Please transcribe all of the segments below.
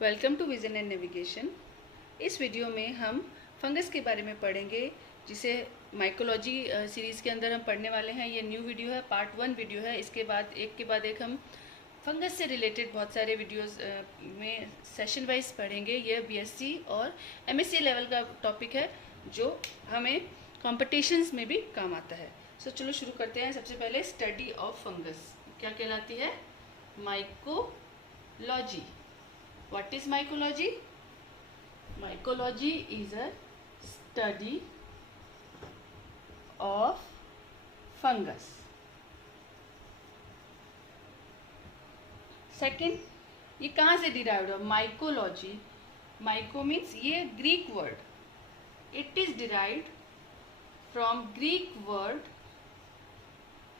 Welcome to vision and navigation. इस video में हम फंगस के बारे में पढ़ेंगे, जिसे माइकोलॉजी सीरीज़ के अंदर हम पढ़ने वाले हैं। ये न्यू वीडियो है, पार्ट 1 वीडियो है। इसके बाद एक के बाद एक हम फंगस से रिलेटेड बहुत सारे वीडियोस में सेशन वाइज पढ़ेंगे। ये बीएससी और एमएससी लेवल का टॉपिक है, जो हमें कॉम्पिटिशन्स में भी काम आता है। सो चलो शुरू करते हैं। सबसे पहले स्टडी ऑफ फंगस क्या कहलाती है? Mycology. What is mycology? Mycology is a study of fungus. Second, ये कहाँ से डिराइव्ड है? माइकोलॉजी, माइको मीन्स ये Greek word, it is derived from Greek word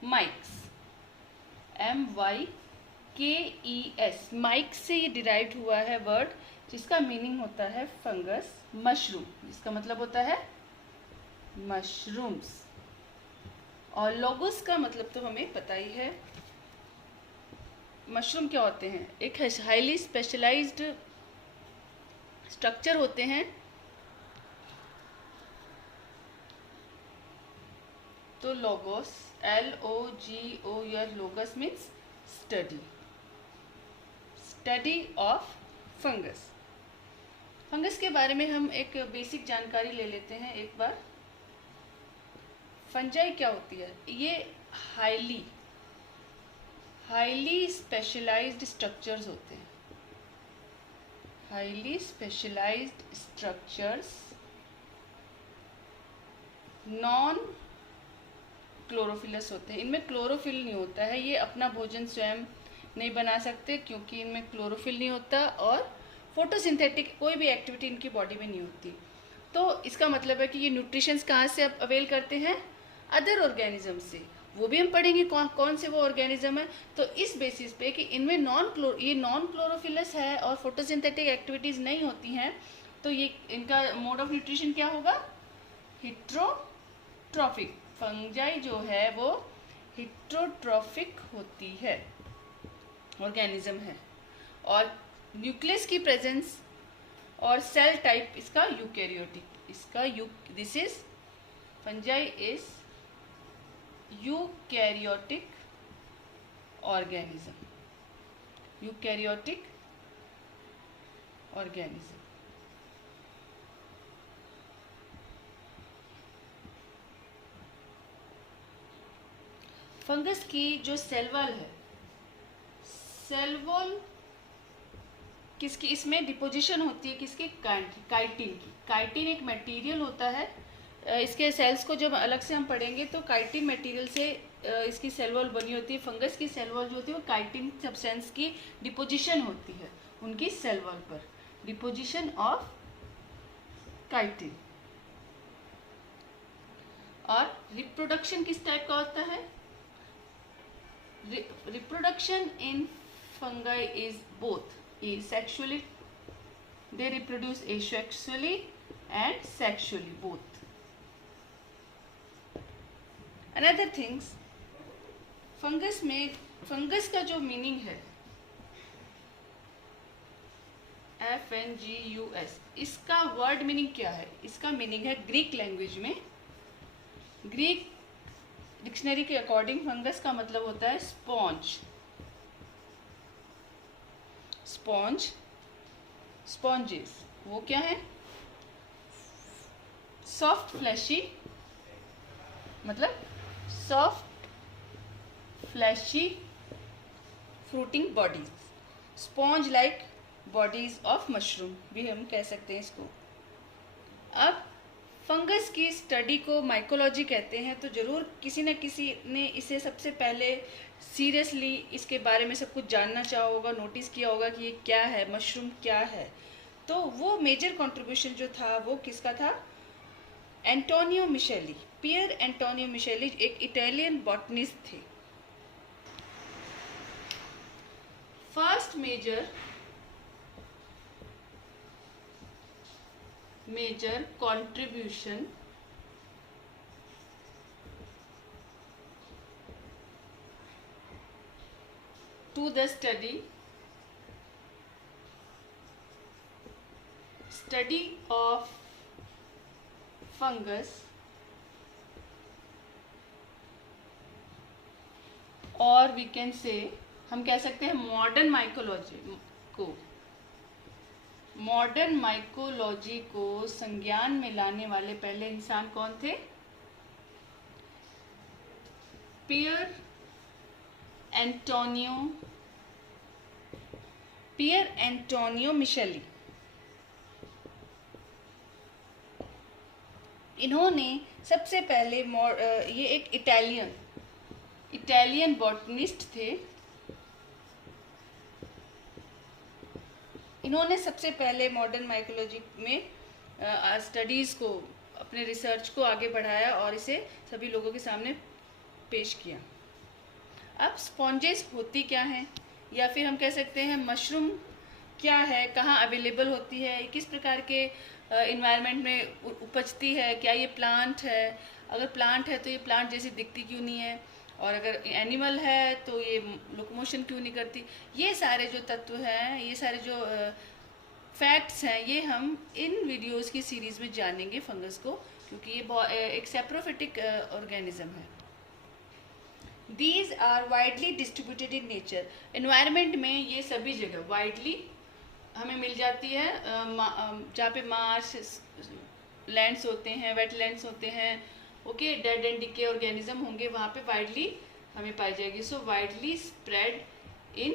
माइक्स, MYKES। माइक से ये डिराइव्ड हुआ है वर्ड, जिसका मीनिंग होता है फंगस, मशरूम, जिसका मतलब होता है मशरूम्स। और लोगोस का मतलब तो हमें पता ही है। मशरूम क्या होते हैं? एक हाईली स्पेशलाइज्ड स्ट्रक्चर होते हैं। तो logos, LOGOS, लोगस means study, study of fungus. Fungus के बारे में हम एक बेसिक जानकारी ले लेते हैं एक बार। फंजाई क्या होती है? ये हाईली स्पेशलाइज्ड स्ट्रक्चर्स होते हैं। Highly specialised structures, non chlorophyllous होते हैं। इनमें क्लोरोफिल नहीं होता है। ये अपना भोजन स्वयं नहीं बना सकते, क्योंकि इनमें क्लोरोफिल नहीं होता, और फोटोसिंथेटिक कोई भी एक्टिविटी इनकी बॉडी में नहीं होती। तो इसका मतलब है कि ये न्यूट्रिशंस कहाँ से अवेल करते हैं? अदर ऑर्गेनिज्म से। वो भी हम पढ़ेंगे कौन से वो ऑर्गेनिज्म है। तो इस बेसिस पे कि इनमें ये नॉन क्लोरोफिलस है और फोटोसिंथेटिक एक्टिविटीज़ नहीं होती हैं, तो ये इनका मोड ऑफ न्यूट्रिशन क्या होगा? हिट्रोट्रॉफिक। फंजाई जो है वो हिट्रोट्रॉफिक होती है, ऑर्गेनिज्म है। और न्यूक्लियस की प्रेजेंस और सेल टाइप इसका eukaryotic. This is fungi is eukaryotic organism. Eukaryotic organism. Fungus की जो सेल वॉल है, सेल वॉल किसकी? इसमें डिपोजिशन होती है किसकी? काइटिन की। काइटिन एक मटेरियल होता है। इसके सेल्स को जब अलग से हम पढ़ेंगे तो काइटिन मटेरियल से इसकी सेल वॉल बनी होती है। फंगस की सेल वॉल जो होती है वो काइटिन सब्सटेंस की डिपोजिशन होती है उनकी सेल वॉल पर। Deposition of chitin. और रिप्रोडक्शन किस टाइप का होता है? Reproduction in fungi is both asexually, they reproduce asexually and sexually both. Another things, fungus का जो मीनिंग है FNGUS, इसका वर्ड मीनिंग क्या है? इसका मीनिंग है ग्रीक लैंग्वेज में, ग्रीक डिक्शनरी के अकॉर्डिंग फंगस का मतलब होता है स्पॉन्ज। स्पॉन्जेस वो क्या है? सॉफ्ट फ्लैशी, मतलब soft fleshy fruiting bodies, sponge like bodies of mushroom भी हम कह सकते हैं इसको। अब फंगस की स्टडी को माइकोलॉजी कहते हैं, तो ज़रूर किसी न किसी ने इसे सबसे पहले सीरियसली इसके बारे में सब कुछ जानना चाहा होगा, नोटिस किया होगा कि ये क्या है, मशरूम क्या है। तो वो मेजर कंट्रीब्यूशन जो था वो किसका था? एंटोनियो मिशेली। पियर एंटोनियो मिशेली एक इटालियन बॉटनिस्ट थे। First major contribution to the study study of fungus और वी कैन से, हम कह सकते हैं मॉडर्न माइकोलॉजी को संज्ञान में लाने वाले पहले इंसान कौन थे? पियर एंटोनियो मिशेली। इन्होंने सबसे पहले ये एक इटालियन बॉटनिस्ट थे। इन्होंने सबसे पहले मॉडर्न माइकोलॉजी में स्टडीज़ को, अपने रिसर्च को आगे बढ़ाया और इसे सभी लोगों के सामने पेश किया। अब स्पॉन्जेस होती क्या हैं, या फिर हम कह सकते हैं मशरूम क्या है, कहाँ अवेलेबल होती है, किस प्रकार के इन्वायरमेंट में उपजती है, क्या ये प्लांट है, अगर प्लांट है तो ये प्लांट जैसी दिखती क्यों नहीं है, और अगर एनिमल है तो ये लोकोमोशन क्यों नहीं करती। ये सारे जो तत्व हैं, ये सारे जो फैक्ट्स हैं, ये हम इन वीडियोस की सीरीज़ में जानेंगे फंगस को, क्योंकि ये एक सैप्रोफिटिक ऑर्गेनिज्म है। These are widely distributed in nature. Environment में ये सभी जगह वाइडली हमें मिल जाती है, जहाँ पे मार्श लैंड्स होते हैं, वेटलैंड्स होते हैं, okay, dead and decay organism होंगे, वहाँ पे वाइडली हमें पाई जाएगी। So widely spread in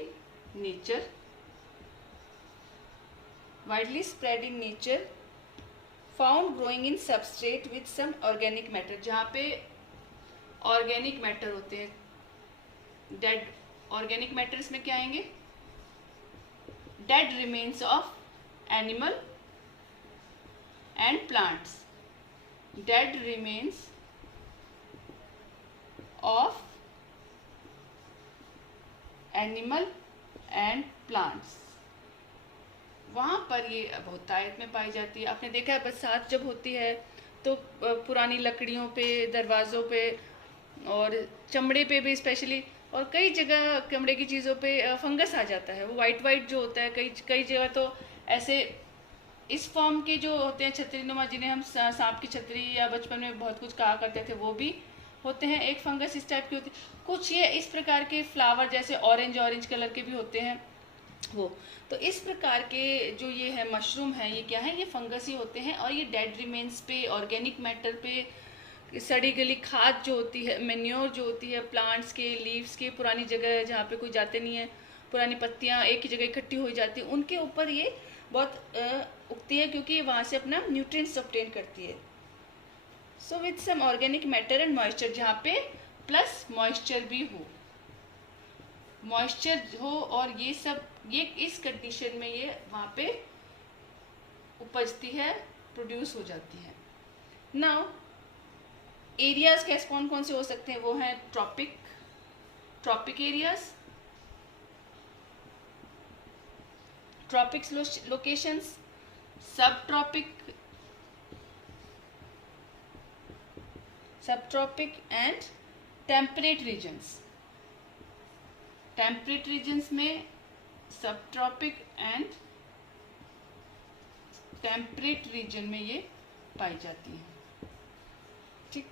nature, found growing in substrate with some organic matter. जहाँ पे ऑर्गेनिक मैटर होते हैं, डेड ऑर्गेनिक मैटर, इसमें क्या आएंगे? Dead remains of animal and plants, dead remains of animal and plants, वहाँ पर ये बहुतायत में पाई जाती है। आपने देखा है बरसात जब होती है तो पुरानी लकड़ियों पे, दरवाज़ों पे और चमड़े पे भी स्पेशली, और कई जगह चमड़े की चीज़ों पे फंगस आ जाता है। वो वाइट जो होता है, कई जगह तो ऐसे इस फॉर्म के जो होते हैं छतरीनुमा, जिन्हें हम सांप की छतरी या बचपन में बहुत कुछ कहा करते थे, वो भी होते हैं। एक फंगस इस टाइप की होती है। कुछ ये इस प्रकार के फ्लावर जैसे ऑरेंज कलर के भी होते हैं वो। तो इस प्रकार के जो ये है मशरूम है, ये क्या है? ये फंगस ही होते हैं। और ये डेड रिमेन्स पे, ऑर्गेनिक मैटर पे, सड़ी गली खाद जो होती है, मेन्योर जो होती है, प्लांट्स के लीव्स के, पुरानी जगह जहाँ पे कोई जाते नहीं है, पुरानी पत्तियाँ एक ही जगह इकट्ठी हो जाती हैं, उनके ऊपर ये बहुत उगती है, क्योंकि वहाँ से अपना न्यूट्रिएंट्स ऑब्टेन करती है। So with some organic matter and moisture, जहाँ पे प्लस मॉइस्चर भी हो, और ये इस कंडीशन में ये वहाँ पे उपजती है, प्रोड्यूस हो जाती है। नाउ एरियाज कैसे कौन से हो सकते हैं? वो हैं tropic areas, tropics locations, sub tropic and temperate regions. Temperate regions में sub tropic and temperate region में ये पाई जाती है। ठीक,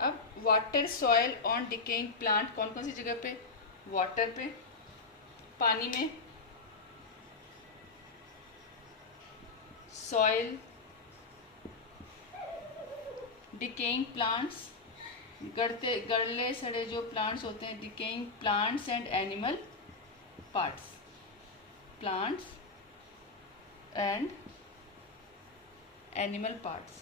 अब water, soil on decaying plant, कौन सी जगह पे? वाटर पे, पानी में, सॉयल, डिकेइंग प्लांट्स, गड़ले सड़े जो प्लांट्स होते हैं, decaying plants and animal parts, plants and animal parts.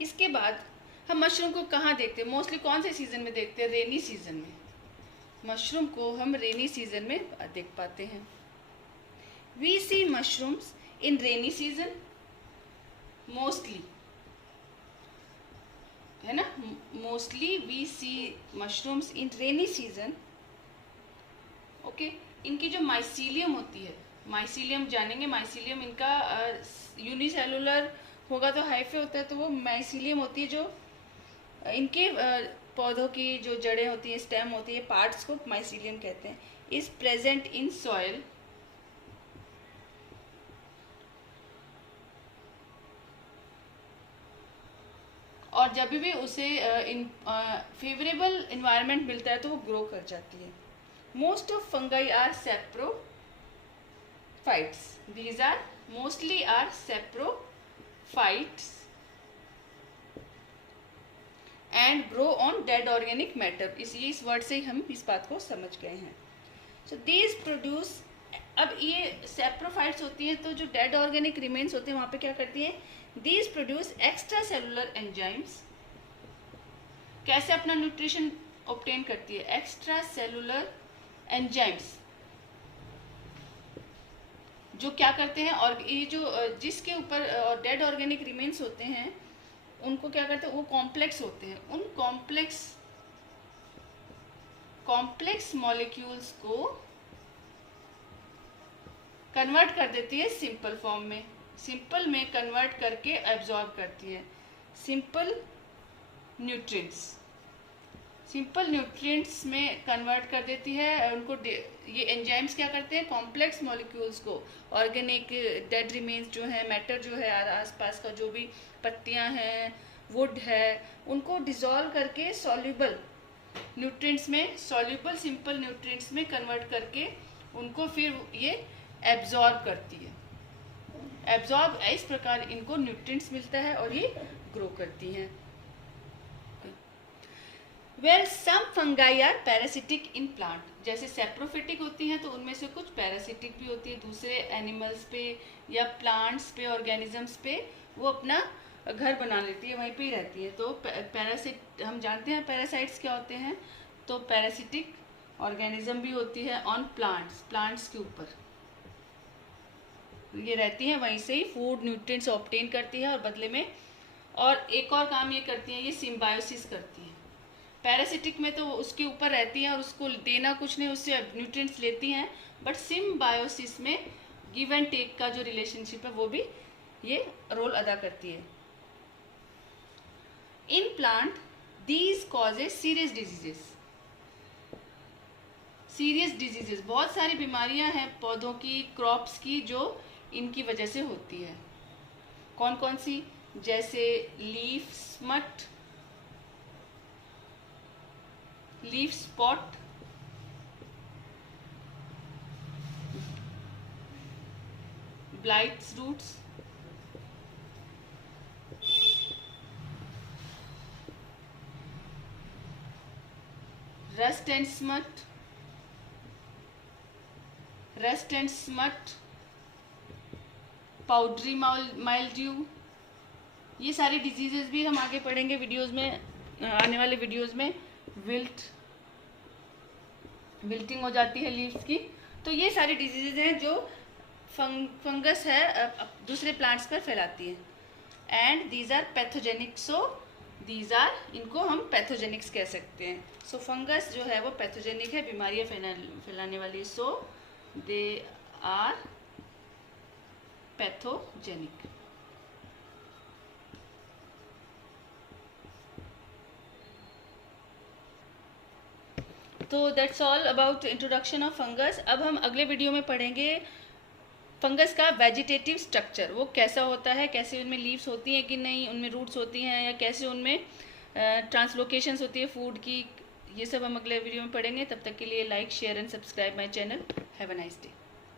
इसके बाद हम मशरूम को कहाँ देखते हैं? मोस्टली कौन से सीजन में देखते हैं? रेनी सीजन में। मशरूम को हम रेनी सीजन में देख पाते हैं। We see mushrooms in rainy season mostly, है ना? Mostly we see mushrooms in rainy season. Okay, इनकी जो माइसीलियम होती है, माइसीलियम जानेंगे। माइसीलियम इनका यूनिसेलुलर होगा तो हाइफे होता है, तो वो माइसीलियम होती है जो इनके पौधों की जो जड़ें होती हैं, स्टेम होती है, पार्ट्स को माइसीलियम कहते हैं, इज प्रेजेंट इन सॉइल और जब भी उसे फेवरेबल इन्वायरमेंट मिलता है तो वो ग्रो कर जाती है. Most of fungi are saprophytes. These are mostly are saprophytes and grow on dead organic matter. इस वर्ड से ही हम इस बात को समझ गए हैं. सो दीज प्रोड्यूस, अब ये सैप्रोफाइट्स होती हैं तो जो डेड ऑर्गेनिक रिमेन्स होते हैं वहाँ पे क्या करती हैं, these produce extra cellular enzymes. कैसे अपना न्यूट्रिशन ऑब्टेन करती है, एक्स्ट्रा सेलुलर एंजाइम्स जो क्या करते हैं, और ये जो जिसके ऊपर डेड ऑर्गेनिक रिमेन्स होते हैं उनको क्या करते हैं, वो कॉम्प्लेक्स होते हैं. उन कॉम्प्लेक्स मॉलिक्यूल्स को कन्वर्ट कर देती है सिंपल फॉर्म में, सिंपल में कन्वर्ट करके एब्जॉर्ब करती है सिंपल न्यूट्रिएंट्स में कन्वर्ट कर देती है उनको. ये एंजाइम्स क्या करते हैं, कॉम्प्लेक्स मॉलिक्यूल्स को, ऑर्गेनिक डेड रिमेन्स जो है, मैटर जो है आसपास का, जो भी पत्तियां हैं, वुड है, उनको डिसॉल्व करके सॉल्युबल न्यूट्रिएंट्स में, सॉल्युबल सिंपल न्यूट्रिएंट्स में कन्वर्ट करके उनको फिर ये एब्जॉर्ब करती है. एब्जॉर्ब इस प्रकार इनको न्यूट्रिएंट्स मिलता है और ये ग्रो करती हैं. Well some fungi are parasitic in plant. जैसे सैप्रोफिटिक होती हैं तो उनमें से कुछ पैरासिटिक भी होती है, दूसरे एनिमल्स पे या प्लांट्स पे, ऑर्गेनिजम्स पे वो अपना घर बना लेती है, वहीं पे ही रहती है. तो पैरासिट, हम जानते हैं पैरासाइट्स क्या होते हैं. तो पैरासिटिक ऑर्गेनिज्म भी होती है ऑन प्लांट्स के ऊपर ये रहती हैं, वहीं से ही फूड न्यूट्रिएंट्स ऑब्टेन करती है और बदले में, और एक और काम ये करती हैं, ये सिम्बायोसिस करती हैं. पैरासिटिक में तो उसके ऊपर रहती हैं और उसको देना कुछ नहीं, उससे न्यूट्रिएंट्स लेती हैं. बट सिम्बायोसिस में गिव एंड टेक का जो रिलेशनशिप है वो भी ये रोल अदा करती है. In plant these causes serious diseases. बहुत सारी बीमारियां हैं पौधों की, क्रॉप्स की, जो इनकी वजह से होती है. कौन कौन सी, जैसे leaf smut, leaf spot, blight roots, rust and smut, powdery mildew. ये सारी डिजीजेस भी हम आगे पढ़ेंगे वीडियोस में, आने वाले वीडियोस में. विल्टिंग हो जाती है लीव्स की. तो ये सारी डिजीजेज हैं जो फंगस है दूसरे प्लांट्स पर फैलाती है. And these are pathogenic. So these are, इनको हम पैथोजेनिक्स कह सकते हैं. सो फंगस जो है वो पैथोजेनिक है, बीमारियां फैलाने वाली. सो दे आर पैथोजेनिक. तो that's all about introduction of fungus. अब हम अगले वीडियो में पढ़ेंगे फंगस का वेजिटेटिव स्ट्रक्चर. वो कैसा होता है, कैसे उनमें लीव्स होती हैं कि नहीं, उनमें रूट्स होती हैं, या कैसे उनमें ट्रांसलोकेशंस होती है फूड की. ये सब हम अगले वीडियो में पढ़ेंगे. तब तक के लिए like, share and subscribe my channel. Have a nice day.